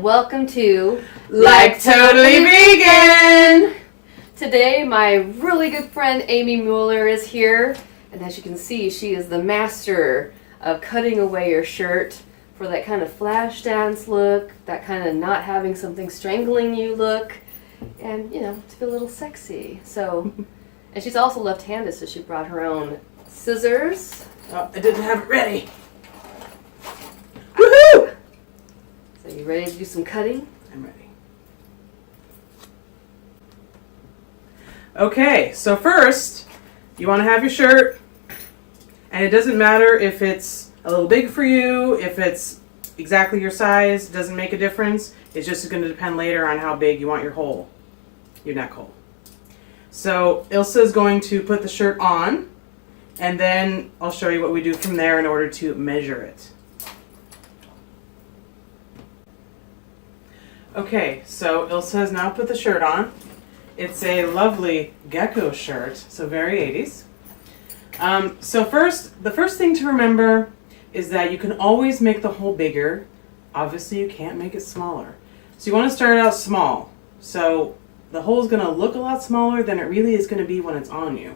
and welcome to Like Totally Vegan! Today my really good friend Amy Mueller is here, and as you can see, she is the master of cutting away your shirt for that kind of flash dance look, that kind of not having something strangling you look, and you know, to feel a little sexy. So, and she's also left-handed, so she brought her own scissors. Oh, I didn't have it ready. Woohoo! So you ready to do some cutting? I'm ready. Okay, so first, you want to have your shirt, and it doesn't matter if it's a little big for you, if it's exactly your size, it doesn't make a difference. It's just going to depend later on how big you want your hole, your neck hole. So Ilsa is going to put the shirt on, and then I'll show you what we do from there in order to measure it. Okay, so Ilsa has now put the shirt on. It's a lovely gecko shirt, so very 80s. So the first thing to remember is that you can always make the hole bigger. Obviously, you can't make it smaller. So you want to start out small. So the hole is going to look a lot smaller than it really is going to be when it's on you.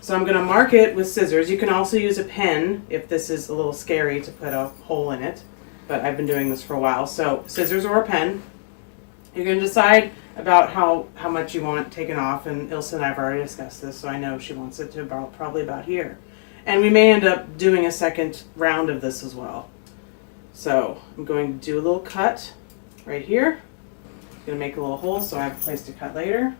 So I'm going to mark it with scissors. You can also use a pen if this is a little scary to put a hole in it, but I've been doing this for a while. So scissors or a pen. You're going to decide about how much you want taken off, and Ilsa and I have already discussed this, so I know she wants it to probably about here. And we may end up doing a second round of this as well. So I'm going to do a little cut right here. I'm going to make a little hole so I have a place to cut later.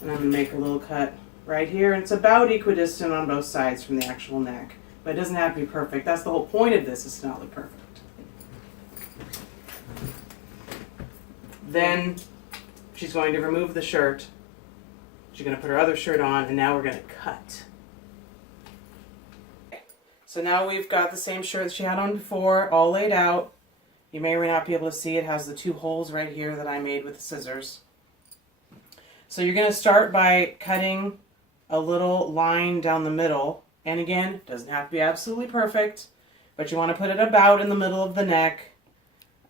And I'm going to make a little cut right here, and it's about equidistant on both sides from the actual neck. But it doesn't have to be perfect. That's the whole point of this, is to not look perfect. Then she's going to remove the shirt. She's going to put her other shirt on, and now we're going to cut. So now we've got the same shirt that she had on before, all laid out. You may or may not be able to see it has the two holes right here that I made with the scissors. So you're going to start by cutting a little line down the middle. And again, it doesn't have to be absolutely perfect, but you want to put it about in the middle of the neck.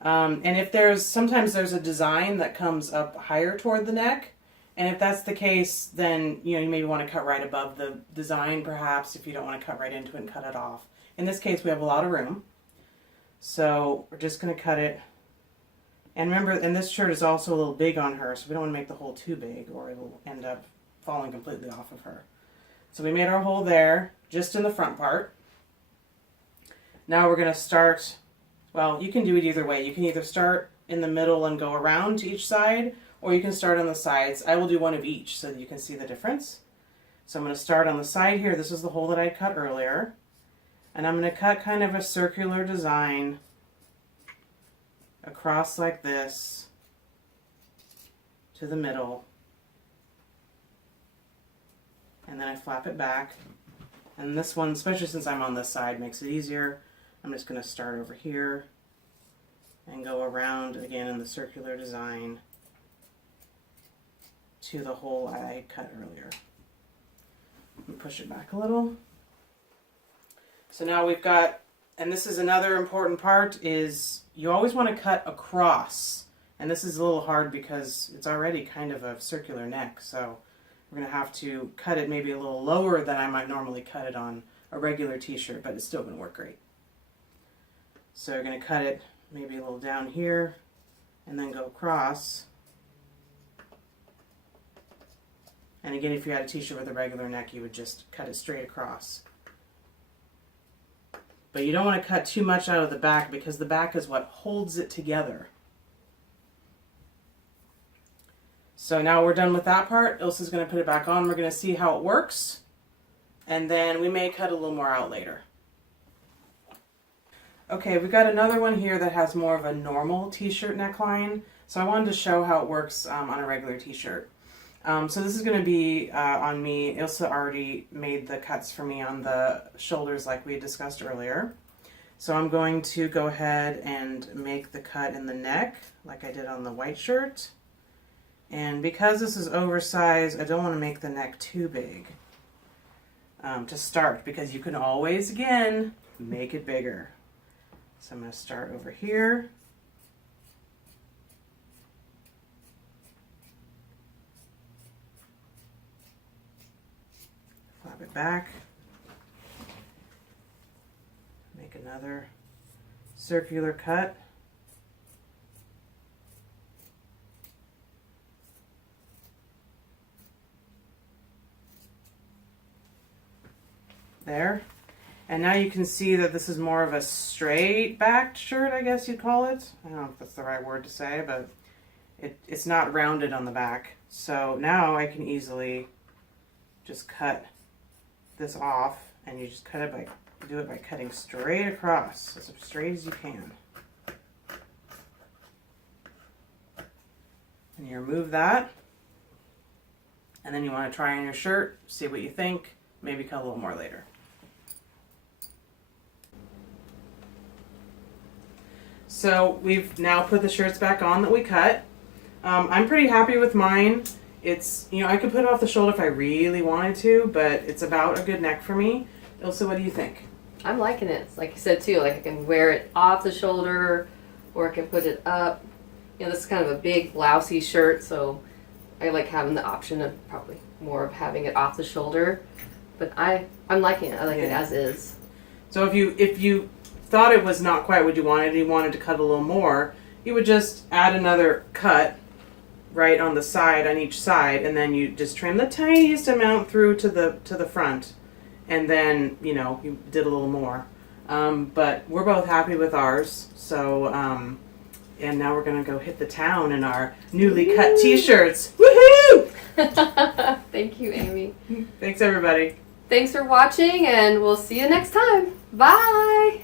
And if sometimes there's a design that comes up higher toward the neck, and if that's the case, then you maybe want to cut right above the design, perhaps, if you don't want to cut right into it and cut it off. In this case, we have a lot of room, so we're just going to cut it. And remember, and this shirt is also a little big on her, so we don't want to make the hole too big, or it'll end up falling completely off of her. So we made our hole there, just in the front part. Now we're going to start. Well, you can do it either way. You can either start in the middle and go around to each side, or you can start on the sides. I will do one of each so that you can see the difference. So I'm going to start on the side here. This is the hole that I cut earlier. And I'm going to cut kind of a circular design across like this to the middle. And then I flap it back. And this one, especially since I'm on this side, makes it easier. I'm just going to start over here and go around again in the circular design to the hole I cut earlier. And push it back a little. So now we've got, and this is another important part, is you always want to cut across. And this is a little hard because it's already kind of a circular neck, so we're going to have to cut it maybe a little lower than I might normally cut it on a regular t-shirt, but it's still going to work great. So you're going to cut it maybe a little down here and then go across. And again, if you had a t-shirt with a regular neck, you would just cut it straight across. But you don't want to cut too much out of the back, because the back is what holds it together. So now we're done with that part. Ilsa's going to put it back on. We're going to see how it works. And then we may cut a little more out later. Okay, we've got another one here that has more of a normal t-shirt neckline. So I wanted to show how it works on a regular t-shirt. So this is going to be on me. Ilsa already made the cuts for me on the shoulders like we had discussed earlier. So I'm going to go ahead and make the cut in the neck like I did on the white shirt. And because this is oversized, I don't want to make the neck too big to start, because you can always, again, make it bigger. So I'm going to start over here back. Make another circular cut. There. And now you can see that this is more of a straight backed shirt, I guess you'd call it. I don't know if that's the right word to say, but it's not rounded on the back. So now I can easily just cut this off, and you just cut it do it by cutting straight across, as straight as you can. And you remove that, and then you want to try on your shirt, see what you think, maybe cut a little more later. So we've now put the shirts back on that we cut. I'm pretty happy with mine. It's, I could put it off the shoulder if I really wanted to, but it's about a good neck for me. Ilse, what do you think? I'm liking it. Like you said too, like I can wear it off the shoulder or I can put it up. This is kind of a big blousey shirt, so I like having the option of probably more of having it off the shoulder. But I'm liking it. I like it as is. So if you thought it was not quite what you wanted and you wanted to cut a little more, you would just add another cut right on the side, on each side, and then you just trim the tiniest amount through to the front, and then you did a little more. But we're both happy with ours, so and now we're gonna go hit the town in our newly cut t-shirts. Woohoo! Thank you, Amy. Thanks everybody. Thanks for watching, and we'll see you next time. Bye!